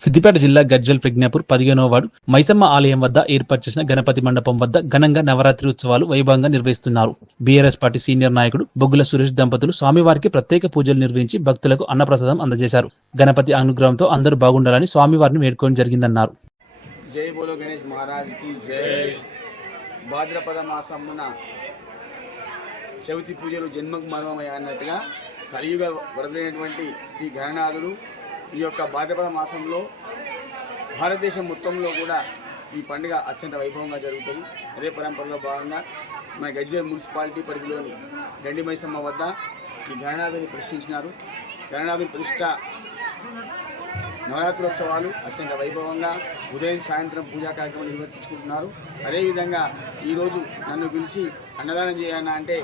సిద్దిపేట జిల్లా గజ్వెల్ ప్రజ్ఞాపూర్ పదిహేనవ వాడు మైసమ్మ ఆలయం వద్ద ఏర్పాటు చేసిన గణపతి మండపం వద్ద ఘనంగా నవరాత్రి ఉత్సవాలు వైభవంగా నిర్వహిస్తున్నారు. బీఆర్ఎస్ పార్టీ సీనియర్ నాయకుడు బొగ్గుల సురేష్ దంపతులు స్వామివారికి ప్రత్యేక పూజలు నిర్వహించి భక్తులకు అన్నప్రసాదం అందజేశారు. గణపతి అనుగ్రహంతో అందరూ బాగుండాలని స్వామివారిని వేడుకోవడం జరిగిందన్నారు. జై బోలో గణేష్ మహారాజ్కి జై. భాద్రపద మాసమున చవితి పూజలు జన్మకు మర్మమయ్య అన్నట్టుగా కలియుగ వరదైనటువంటి శ్రీ గణనాథుడు ఈ యొక్క భాద్రపద మాసంలో భారతదేశం మొత్తంలో కూడా ఈ పండుగ అత్యంత వైభవంగా జరుగుతుంది. అదే పరంపరలో భాగంగా మన గజ్వేల్ మున్సిపాలిటీ పరిధిలోని గండి మైసమ్మ వద్ద ఈ గణనాథుని ప్రశ్నించినారు. గణనాథుని ప్రతిష్ట నవరాత్రోత్సవాలు అత్యంత వైభవంగా ఉదయం సాయంత్రం పూజా కార్యక్రమాలు నిర్వర్తించుకుంటున్నారు. అదేవిధంగా ఈరోజు నన్ను పిలిచి అన్నదానం చేయాలన్నా అంటే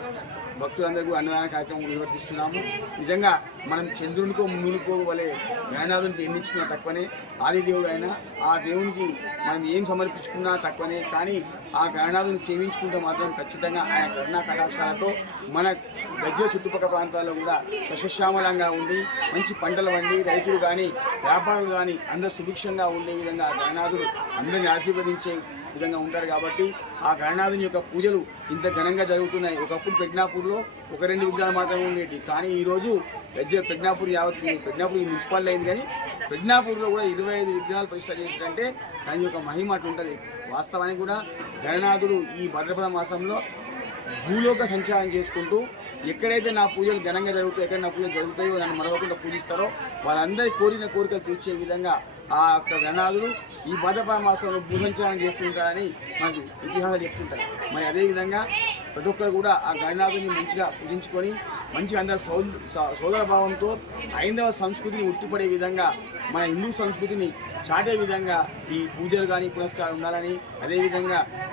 భక్తులందరికీ అన్నదాన కార్యక్రమం నిర్వర్తిస్తున్నాము. నిజంగా మనం చంద్రునికో మునుకో వలె గణనాథునికి ఎన్నించుకున్నా తక్కువనే. ఆది దేవుడు అయినా ఆ దేవునికి మనం ఏం సమర్పించుకున్నా తక్కువనే. కానీ ఆ గణనాథుని సేవించుకుంటే మాత్రం ఖచ్చితంగా ఆయన కరుణా కటాక్షాలతో మన గజ్జల చుట్టుపక్కల ప్రాంతాల్లో కూడా సస్యశ్యామలంగా ఉండి మంచి పంటలు వండి రైతులు కానీ వ్యాపారులు కానీ అందరూ సుభిక్షంగా ఉండే విధంగా గణనాథుడు అందరిని ఆశీర్వదించే విధంగా ఉంటారు కాబట్టి ఆ గణనాథుని యొక్క పూజలు ఇంత ఘనంగా జరుగుతున్నాయి. ఒకప్పుడు ప్రజ్ఞాపూర్లో ఒక రెండు విగ్రహాలు మాత్రమే ఉండేవి కానీ ఈరోజు గజ్జ ప్రజ్ఞాపూర్ యావత్ ప్రజ్ఞాపూర్ మున్సిపాలిటీ అయింది కానీ ప్రజ్ఞాపూర్లో కూడా ఇరవై ఐదు విగ్రహాలు ప్రతిష్ట చేసినట్టే దాని యొక్క మహిమ అటు ఉంటుంది. వాస్తవానికి కూడా గణనాథుడు ఈ భద్రపద మాసంలో భూలోక సంచారం చేసుకుంటూ ఎక్కడైతే నా పూజలు ఘనంగా జరుగుతాయో ఎక్కడ నా పూజలు జరుగుతాయో నన్ను మరవకుండా పూజిస్తారో వాళ్ళందరి కోరిన కోరికలు తీర్చే విధంగా ఆ యొక్క గణనాథుడు ఈ భద్రపద మాసంలో భూ సంచారం చేస్తుంటాడని మనకు ఇతిహాసాలు చెప్తుంటారు మరి అదేవిధంగా ప్రతి ఒక్కరు కూడా ఆ గణనాథుని మంచిగా పూజించుకొని మంచిగా అందరు సోదర భావంతో హైందవ సంస్కృతిని ఉట్టిపడే విధంగా మన హిందూ సంస్కృతిని చాటే విధంగా ఈ పూజలు కానీ పురస్కారం ఉండాలని అదేవిధంగా